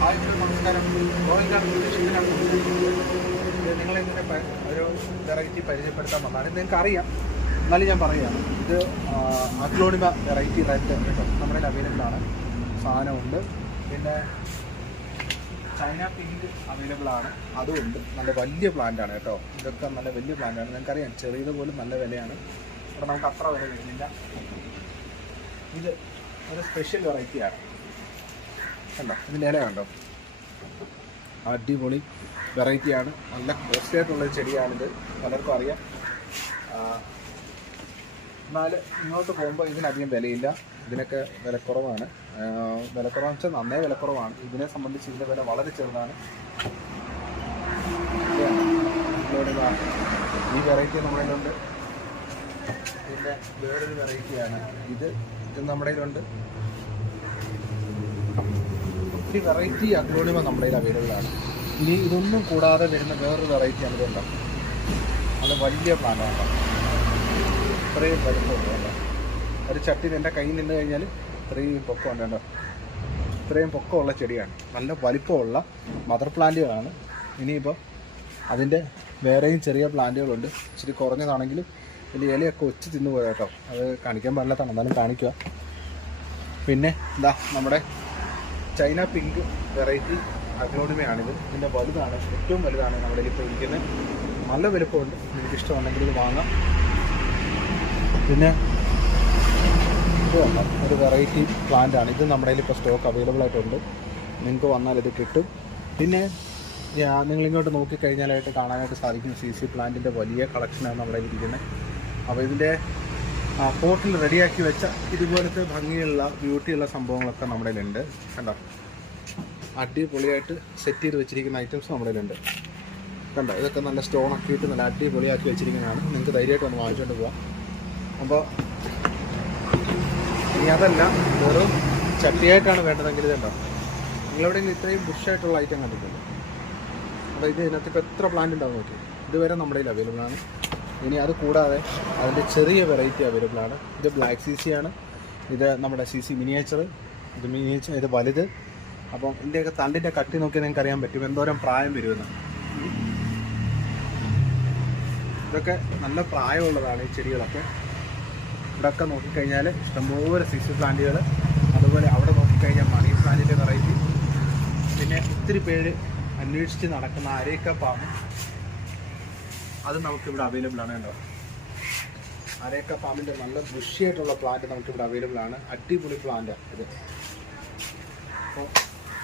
നമസ്കാരം. Royal garden കൃഷിക്കാണ് നിങ്ങളിങ്ങനെ ഒരു വെറൈറ്റി പരിചയപ്പെടുത്താൻ വന്നതാണ്. നിങ്ങൾക്ക് അറിയാം, എന്നാലും ഞാൻ പറയുകയാണ്. ഇത് അഗ്ലോണിമ വെറൈറ്റി റെഡ് കേട്ടോ, നമ്മുടെ അവൈലബിൾ ആണ്. സാധനമുണ്ട്. പിന്നെ ചൈന പിങ്ക് അവൈലബിൾ ആണ്, അതുമുണ്ട്. നല്ല വലിയ പ്ലാന്റാണ് കേട്ടോ. ഇതൊക്കെ നല്ല വലിയ പ്ലാന്റാണ്. നിങ്ങൾക്കറിയാം, ചെറിയത് പോലും നല്ല വിലയാണ്. ഇവിടെ നമുക്ക് അത്ര വില വരുന്നില്ല. ഇത് ഒരു സ്പെഷ്യൽ വെറൈറ്റിയാണ് കണ്ടോ. ഇതിൻ്റെ ഇല കണ്ടോ, അടിപൊളി വെറൈറ്റിയാണ്. നല്ല കോസ്റ്റ്ലി ആയിട്ടുള്ളൊരു ചെടിയാണിത്, പലർക്കും അറിയാം. എന്നാൽ ഇങ്ങോട്ട് പോകുമ്പോൾ ഇതിനധികം വിലയില്ല. ഇതിനൊക്കെ വിലക്കുറവാണ്. വിലക്കുറവെന്ന് വെച്ചാൽ നന്നേ വിലക്കുറവാണ്. ഇതിനെ സംബന്ധിച്ച് ഇതിൻ്റെ വില വളരെ ചെറുതാണ്. ഈ വെറൈറ്റി നമ്മുടെ കയ്യിലുണ്ട്. പിന്നെ വേറൊരു വെറൈറ്റിയാണ് ഇത് നമ്മുടെ കയ്യിലുണ്ട്. ഒത്തിരി വെറൈറ്റി അഗ്ലോണിമ നമ്മുടെ കയ്യിൽ അവൈലബിൾ ആണ്. ഇനി ഇതൊന്നും കൂടാതെ വരുന്ന വേറൊരു വെറൈറ്റിയാണ് ഇതുണ്ടാവും. അത് വലിയ പ്ലാന്റാണ്. ഇത്രയും വലുപ്പമുണ്ട് കേട്ടോ. ഒരു ചട്ടി എൻ്റെ കയ്യിൽ നിന്ന് കഴിഞ്ഞാൽ ഇത്രയും പൊക്കമുണ്ട് കേട്ടോ. ഇത്രയും പൊക്കമുള്ള ചെടിയാണ്. നല്ല വലിപ്പമുള്ള മദർ പ്ലാന്റുകളാണ്. ഇനിയിപ്പോൾ അതിൻ്റെ വേറെയും ചെറിയ പ്ലാന്റുകളുണ്ട്. ഇച്ചിരി കുറഞ്ഞതാണെങ്കിലും ഇതിൻ്റെ ഇലയൊക്കെ ഒച്ച് തിന്നു പോയാൽ കേട്ടോ. അത് കാണിക്കാൻ പാടില്ലാത്തതാണ്, എന്നാലും കാണിക്കുക. പിന്നെ എന്താ നമ്മുടെ ചൈന പിങ്ക് വെറൈറ്റി അഗ്ലോണിമയാണിത്. ഇതിൻ്റെ വലുതാണ്, ഏറ്റവും വലുതാണ് നമ്മുടെ ഇപ്പോൾ ഇരിക്കുന്നത്. നല്ല വലുപ്പമുണ്ട്. നിങ്ങൾക്ക് ഇഷ്ടമുണ്ടെങ്കിൽ ഇത് വാങ്ങാം. പിന്നെ ഇത് വേണ്ട ഒരു വെറൈറ്റി പ്ലാന്റാണ്. ഇത് നമ്മുടെ കയ്യിൽ ഇപ്പോൾ സ്റ്റോക്ക് അവൈലബിൾ ആയിട്ടുണ്ട്. നിങ്ങൾക്ക് വന്നാൽ ഇത് കിട്ടും. പിന്നെ നിങ്ങളിങ്ങോട്ട് നോക്കിക്കഴിഞ്ഞാലായിട്ട് കാണാനായിട്ട് സാധിക്കും CC പ്ലാന്റിൻ്റെ വലിയ കളക്ഷനാണ് നമ്മുടെ കയ്യിൽ ഇരിക്കുന്നത്. അപ്പോൾ ഇതിൻ്റെ പോട്ടിൽ റെഡിയാക്കി വെച്ച ഇതുപോലത്തെ ഭംഗിയുള്ള ബ്യൂട്ടിയുള്ള സംഭവങ്ങളൊക്കെ നമ്മുടെ കയ്യിലുണ്ട് കണ്ടോ. അടിപൊളിയായിട്ട് സെറ്റ് ചെയ്ത് വെച്ചിരിക്കുന്ന ഐറ്റംസ് നമ്മുടെ കയ്യിലുണ്ട് കണ്ടോ. ഇതൊക്കെ നല്ല സ്റ്റോണൊക്കെ ഇട്ട് നല്ല അടിപൊളിയാക്കി വെച്ചിരിക്കുന്നതാണ്. നിങ്ങൾക്ക് ധൈര്യമായിട്ട് ഒന്ന് വാങ്ങിച്ചുകൊണ്ട് പോകാം. അപ്പോൾ ഇനി അതല്ല, വെറും ചട്ടിയായിട്ടാണ് വേണ്ടതെങ്കിൽ ഇതുണ്ടോ. നിങ്ങളെവിടെയെങ്കിലും ഇത്രയും ബുഷായിട്ടുള്ള ഐറ്റം കണ്ടിട്ടുണ്ട്? അപ്പോൾ ഇതിനകത്ത് ഇപ്പോൾ എത്ര പ്ലാന്റ് ഉണ്ടാവും നോക്കി. ഇതുവരെ നമ്മുടെ കയ്യിൽ അവൈലബിൾ ആണ്. ഇനി അത് കൂടാതെ അതിൻ്റെ ചെറിയ വെറൈറ്റി അവൈലബിൾ ആണ്. ഇത് ബ്ലാക്ക് CC ആണ്. ഇത് നമ്മുടെ CC മിനിയേച്ചർ. ഇത് വലുത്. അപ്പം ഇതിൻ്റെയൊക്കെ തണ്ടിൻ്റെ കട്ടി നോക്കി നിങ്ങൾക്ക് അറിയാൻ പറ്റും എന്തോരം പ്രായം വരുമെന്ന്. ഇതൊക്കെ നല്ല പ്രായമുള്ളതാണ് ഈ ചെടികളൊക്കെ. ഇവിടെയൊക്കെ നോക്കിക്കഴിഞ്ഞാൽ ഇഷ്ടംപോലെ CC പ്ലാന്റുകൾ. അതുപോലെ അവിടെ നോക്കിക്കഴിഞ്ഞാൽ മണി പ്ലാന്റിൻ്റെ വെറൈറ്റി. പിന്നെ ഒത്തിരി പേര് അന്വേഷിച്ച് നടക്കുന്ന അരേക്ക പാമ്പ്, അത് നമുക്കിവിടെ അവൈലബിൾ ആണ് കേട്ടോ. അരേക്ക പാമ്പിൻ്റെ നല്ല ബുഷിയായിട്ടുള്ള പ്ലാന്റ് നമുക്കിവിടെ അവൈലബിൾ ആണ്. അടിപൊളി പ്ലാന്റാണ് ഇത്. അപ്പോൾ